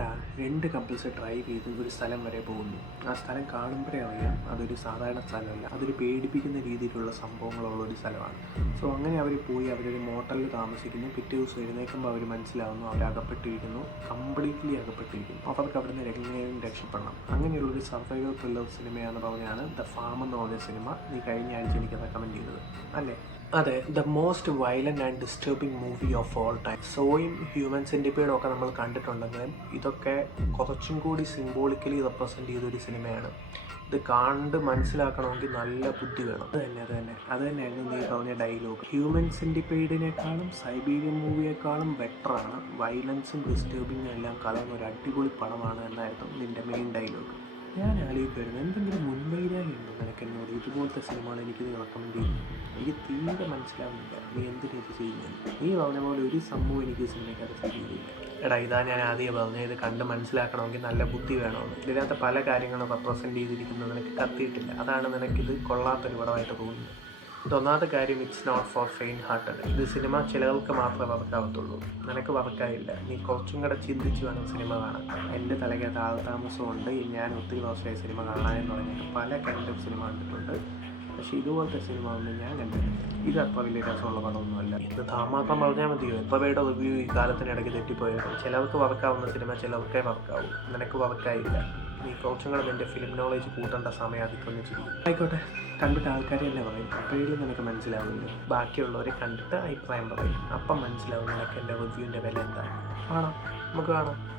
എടാ രണ്ട് couples drive ചെയ്ത് ഒരു സ്ഥലം വരെ പോകുന്നു. ആ സ്ഥലം കാണുമ്പോഴേ അറിയാം അതൊരു സാധാരണ സ്ഥലമല്ല. അതൊരു പേടിപ്പിക്കുന്ന രീതിയിലുള്ള സംഭവങ്ങളുള്ള ഒരു സ്ഥലമാണ്. സോ അങ്ങനെ അവർ പോയി അവരൊരു മോട്ടലിൽ താമസിക്കുന്നു. പിറ്റേ ദിവസം എഴുന്നേൽക്കുമ്പോൾ അവർ മനസ്സിലാവുന്നു അവർ അകപ്പെട്ടിരിക്കുന്നു. കംപ്ലീറ്റ്ലി അകപ്പെട്ടിരിക്കുന്നു. അവർക്ക് അവിടുന്ന് എങ്ങനെയും രക്ഷപ്പെടണം. അങ്ങനെയുള്ളൊരു സർവൈവൽ ത്രില്ലർ സിനിമയാണെന്ന് പറഞ്ഞാണ് ദ ഫാം എന്ന് പറഞ്ഞ സിനിമ നീ കഴിഞ്ഞ ആഴ്ച എനിക്ക് റെക്കമെൻഡ് ചെയ്തത്. അല്ലേ? അതെ the most violent and disturbing movie of all time സോയും human സെന്റിപ്പേഡും ഒക്കെ നമ്മൾ കണ്ടിട്ടുണ്ടെങ്കിലും ഇതൊക്കെ കുറച്ചും കൂടി സിംബോളിക്കലി റെപ്രസെന്റ് ചെയ്തൊരു സിനിമയാണ് ഇത് കണ്ട് മനസ്സിലാക്കണമെങ്കിൽ നല്ല ബുദ്ധി വേണം. അത് തന്നെ അത് തന്നെ. അത് തന്നെയായിരുന്നു നീ പറഞ്ഞ ഡയലോഗ് ഹ്യൂമൻ സെന്റിപ്പേഡിനേക്കാളും സൈബീരിയൻ മൂവിയേക്കാളും ബെറ്ററാണ് വയലൻസും ഡിസ്റ്റർബിങ്ങും എല്ലാം കലർന്ന ഒരു അടിപൊളി പടമാണ് എന്നായിരുന്നു നിന്റെ മെയിൻ ഡയലോഗ് ഞാൻ ആലോചിക്കുമായിരുന്നു എന്തെങ്കിലും മുൻവൈരാഗ്യം എന്നോട് ഇതുപോലത്തെ സിനിമകൾ എനിക്ക് റെക്കമെൻഡ് ചെയ്യുന്നു എനിക്ക് തീരെ മനസ്സിലാവുന്നില്ല. നീ എന്തിനാ ഇത് ചെയ്യുന്നത് നീ പറഞ്ഞ പോലെ ഒരു സംഭവം എനിക്ക് സിനിമയ്ക്കകത്ത് ചെയ്യുന്നില്ല എടാ ഇതാ ഞാൻ ആദ്യം പറഞ്ഞത് ഇത് കണ്ട് മനസ്സിലാക്കണമെങ്കിൽ നല്ല ബുദ്ധി വേണമെന്ന് ഇതിനകത്ത് പല കാര്യങ്ങളും റെപ്രസെന്റ് ചെയ്തിരിക്കുന്നത് നിനക്ക് കത്തിയിട്ടില്ല. അതാണ് നിനക്കിത് കൊള്ളാത്തൊരു പടമായിട്ട് തോന്നുന്നത്. ഇതൊന്നാമത്തെ കാര്യം it's not for faint hearted ഇത് സിനിമ ചിലകൾക്ക് മാത്രമേ വർക്കാവത്തുള്ളൂ. നിനക്ക് വർക്കായില്ല. നീ കുറച്ചും കൂടെ ചിന്തിച്ച് വേണം സിനിമ കാണാൻ. എന്റെ തലയ്ക്കകത്ത് ആൾതാമസമുണ്ട് ഞാൻ ഒത്തിരി വർഷമായി സിനിമ കാണാൻ എന്ന് പറഞ്ഞിട്ട് പല കൈൻഡ് ഓഫ് സിനിമ കണ്ടിട്ടുണ്ട്. പക്ഷേ ഇതുപോലത്തെ സിനിമ ഒന്നും ഞാൻ കണ്ടിട്ടില്ല. ഇത് അത്ര വലിയ രസമുള്ള പടമൊന്നുമല്ല. ഇത് താമാത്രം പറഞ്ഞാൽ മതിയോ? എപ്പോൾ പേരുടെ റിവ്യൂ ഈ കാലത്തിനിടയ്ക്ക് തെറ്റിപ്പോയത് ചിലർക്ക് വർക്കാവുന്ന സിനിമ ചിലർക്കേ വർക്കാവും. നിനക്ക് വർക്കായില്ല. നീ കുറച്ചും കൂടെ നിന്റെ ഫിലിം നോളേജ് കൂട്ടേണ്ട സമയം അതിക്രമിച്ചിരിക്കും ആയിക്കോട്ടെ. കണ്ടിട്ട് ആൾക്കാരെ തന്നെ പറയും അപ്പോഴേ നിനക്ക് മനസ്സിലാവില്ല ബാക്കിയുള്ളവരെ കണ്ടിട്ട് അഭിപ്രായം പറയും. അപ്പം മനസ്സിലാവും നിനക്ക് എന്റെ റിവ്യൂവിന്റെ വില എന്താണ്. കാണാം. നമുക്ക് കാണാം.